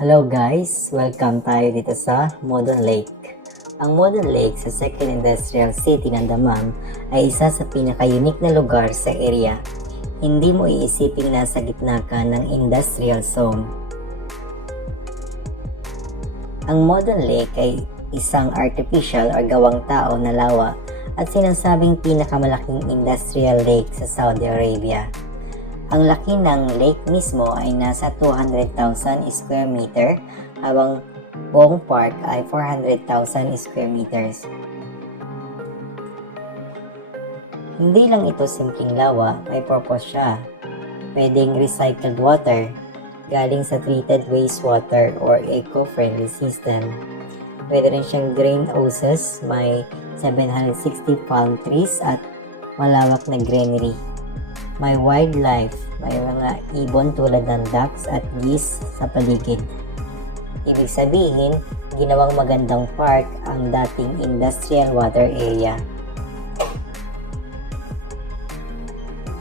Hello guys! Welcome tayo dito sa Modern Lake. Ang Modern Lake sa Second Industrial City ng Damam ay isa sa pinaka-unique na lugar sa area. Hindi mo iisiping nasa gitna ka ng industrial zone. Ang Modern Lake ay isang artificial o gawang tao na lawa at sinasabing pinakamalaking industrial lake sa Saudi Arabia. Ang laki ng lake mismo ay nasa 200,000 square meter habang buong park ay 400,000 square meters. Hindi lang ito simpleng lawa, may purpose siya. Pwedeng recycled water, galing sa treated wastewater or eco-friendly system. Pwede rin siyang greenhouses, may 760 palm trees at malawak na greenery. May wildlife, may mga ibon tulad ng ducks at geese sa paligid. Ibig sabihin, ginawang magandang park ang dating industrial water area.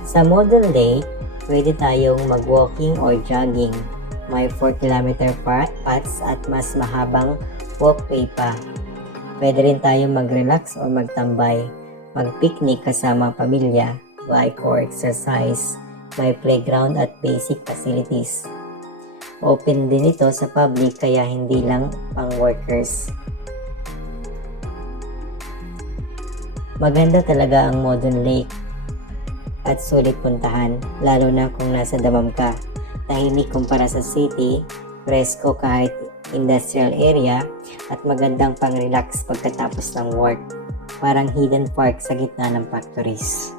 Sa Modern Lake, pwede tayong mag-walking or jogging. May 4 km paths at mas mahabang walkway pa. Pwede rin tayong mag-relax o magtambay, mag-picnic kasama pamilya, bike or exercise, may playground at basic facilities. Open din ito sa public kaya hindi lang pang workers. Maganda talaga ang Modern Lake at sulit puntahan, lalo na kung nasa Damam ka. Tahimik kumpara sa city, presko kahit industrial area, at magandang pang-relax pagkatapos ng work. Parang hidden park sa gitna ng factories.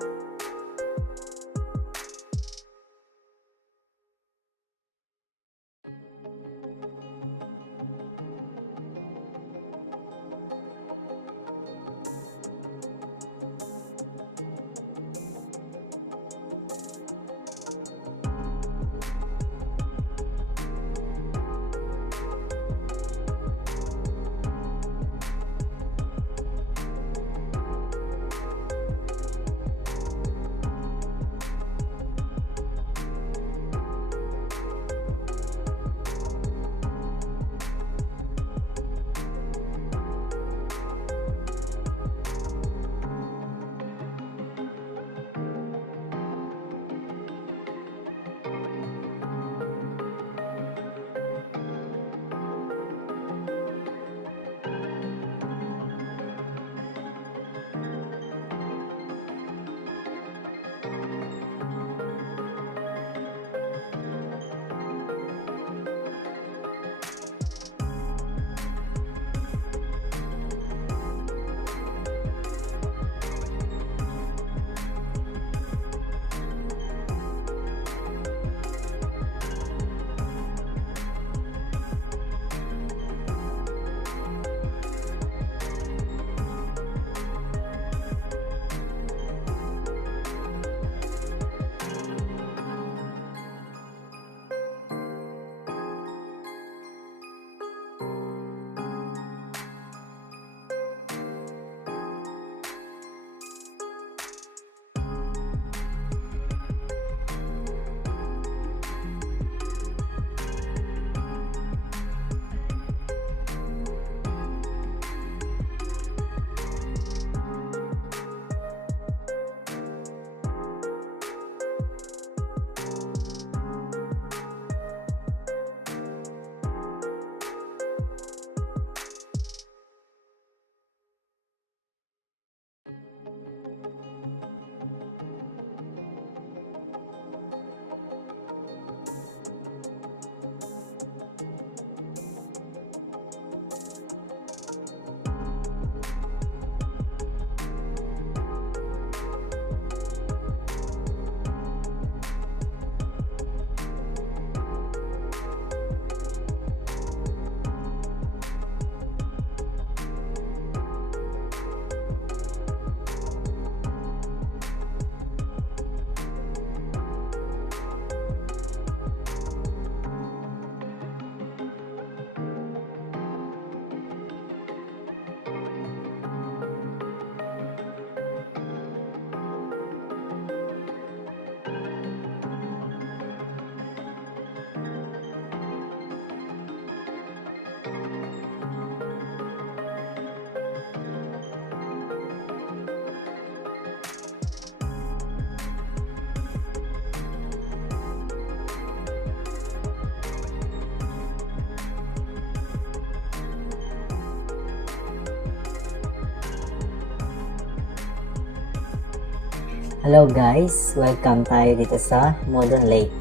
Hello guys! Welcome tayo dito sa Modon Lake.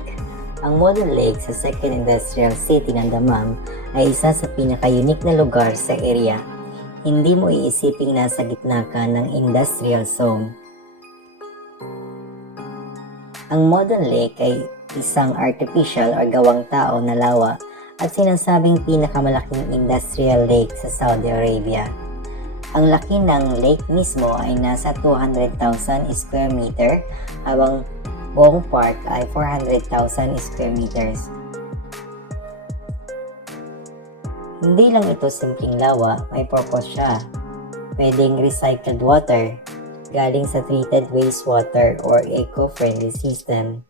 Ang Modon Lake sa Second Industrial City ng Damam ay isa sa pinaka-unique na lugar sa area. Hindi mo iisiping nasa gitna ka ng industrial zone. Ang Modon Lake ay isang artificial o gawang tao na lawa at sinasabing pinakamalaking industrial lake sa Saudi Arabia. Ang laki ng lake mismo ay nasa 200,000 square meter habang buong park ay 400,000 square meters. Hindi lang ito simpleng lawa, may purpose siya. Pwedeng recycled water, galing sa treated wastewater or eco-friendly system.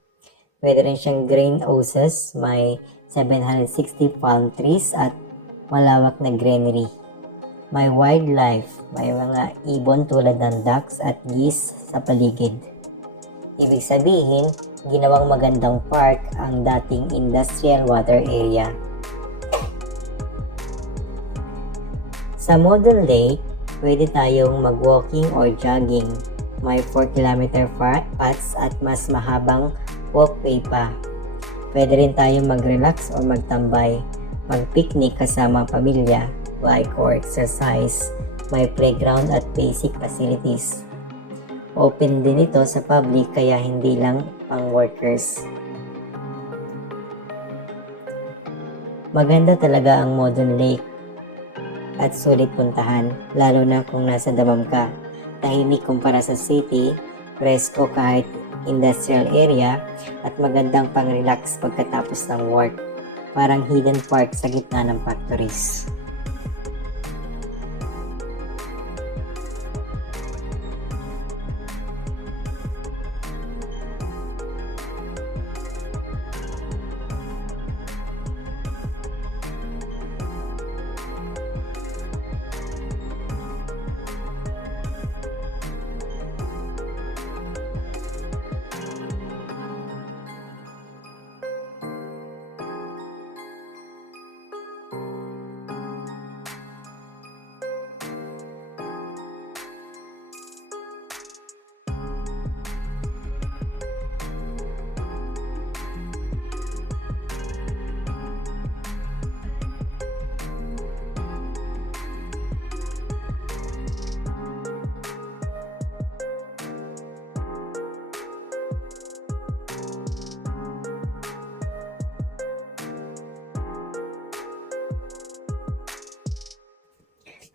Pwede rin siyang greenhouses, may 760 palm trees at malawak na greenery. May wildlife, may mga ibon tulad ng ducks at geese sa paligid. Ibig sabihin, ginawang magandang park ang dating industrial water area. Sa Modon Lake, pwede tayong mag-walking or jogging. May 4 km paths at mas mahabang walkway pa. Pwede rin tayong mag-relax o magtambay, mag-picnic kasama pamilya, like or exercise. May playground at basic facilities. Open din ito sa public kaya hindi lang pang workers. Maganda talaga ang Modon Lake at sulit puntahan, lalo na kung nasa Damam ka. Tahimik kumpara sa city, presko kahit industrial area, at magandang pang-relax pagkatapos ng work. Parang hidden park sa gitna ng factories.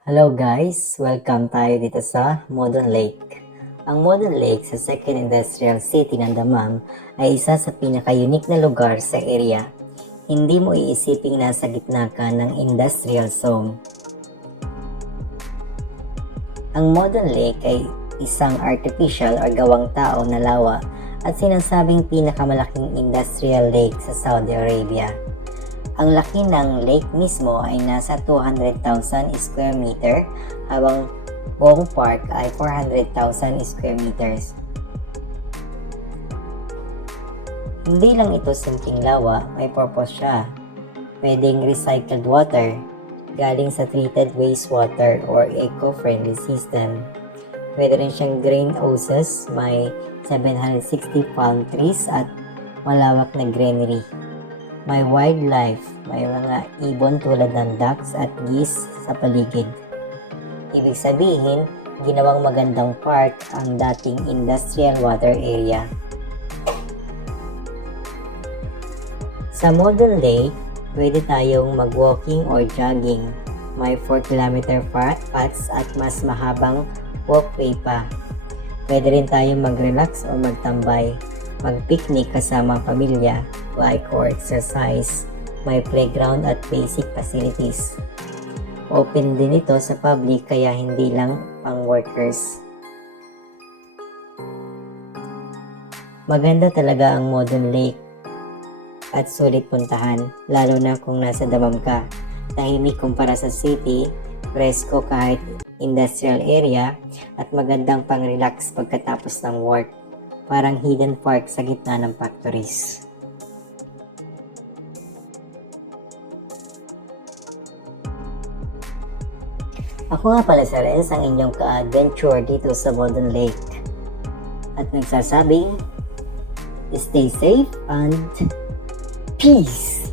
Hello guys! Welcome tayo dito sa Modon Lake. Ang Modon Lake sa Second Industrial City ng Damam ay isa sa pinaka-unique na lugar sa area. Hindi mo iisiping nasa gitna ka ng industrial zone. Ang Modon Lake ay isang artificial o gawang tao na lawa at sinasabing pinakamalaking industrial lake sa Saudi Arabia. Ang laki ng lake mismo ay nasa 200,000 square meter habang buong park ay 400,000 square meters. Hindi lang ito simpleng lawa, may purpose siya. Pwedeng recycled water, galing sa treated wastewater or eco-friendly system. Pwede rin siyang greenhouses, may 760 palm trees at malawak na greenery. May wildlife, may mga ibon tulad ng ducks at geese sa paligid. Ibig sabihin, ginawang magandang park ang dating industrial water area. Sa Modon Lake, pwede tayong mag-walking or jogging. May 4 km paths at mas mahabang walkway pa. Pwede rin tayong mag-relax o magtambay, mag-picnic kasama pamilya, like or exercise. May playground at basic facilities. Open din ito sa public kaya hindi lang pang workers. Maganda talaga ang Modon Lake at sulit puntahan, lalo na kung nasa Damam ka. Tahimik kumpara sa city, presko kahit industrial area, at magandang pang-relax pagkatapos ng work. Parang hidden park sa gitna ng factories. Ako nga pala si Renz, ang inyong ka-adventure dito sa Modon Lake. At nagsasabing stay safe and peace!